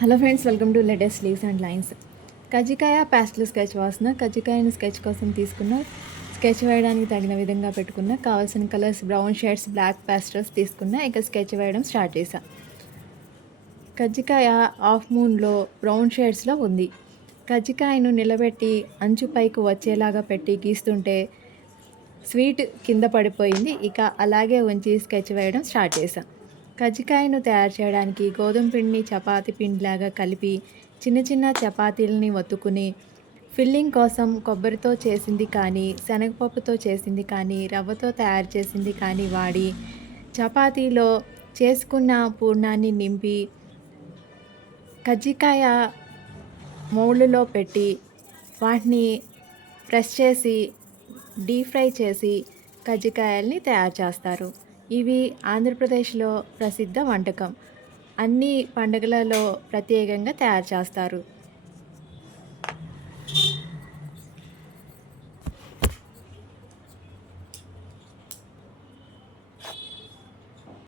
Hello friends, welcome to latest leaves and lines. కజ్జికాయ pastel sketch వాసిన కజ్జికాయని sketch కోసం తీసుకున్న, స్కెచ్ వేయడానికి తగిన విధంగా పెట్టుకున్న, కావాల్సిన colours brown shades, black pastels తీసుకున్న. ఇక స్కెచ్ వేయడం స్టార్ట్ చేశా. కజ్జికాయ హాఫ్ మూన్లో బ్రౌన్ షేడ్స్లో ఉంది. కజ్జికాయను నిలబెట్టి అంచు పైకి వచ్చేలాగా పెట్టి గీస్తుంటే స్వీట్ కింద పడిపోయింది. ఇక అలాగే ఉంచి స్కెచ్ వేయడం స్టార్ట్ చేశా. కజ్జికాయను తయారు చేయడానికి గోధుమ పిండిని చపాతీ పిండిలాగా కలిపి చిన్న చిన్న చపాతీలని ఒత్తుకుని, ఫిల్లింగ్ కోసం కొబ్బరితో చేసింది కానీ, శనగపప్పుతో చేసింది కానీ, రవ్వతో తయారు చేసింది కానీ వాడి చపాతీలో చేసుకున్న పూర్ణాన్ని నింపి కజ్జికాయ మౌల్డ్లో పెట్టి వాటిని ప్రెస్ చేసి డీప్ ఫ్రై చేసి కజ్జికాయల్ని తయారు చేస్తారు. ఇవి ఆంధ్రప్రదేశ్లో ప్రసిద్ధ వంటకం. అన్ని పండుగలలో ప్రత్యేకంగా తయారు చేస్తారు.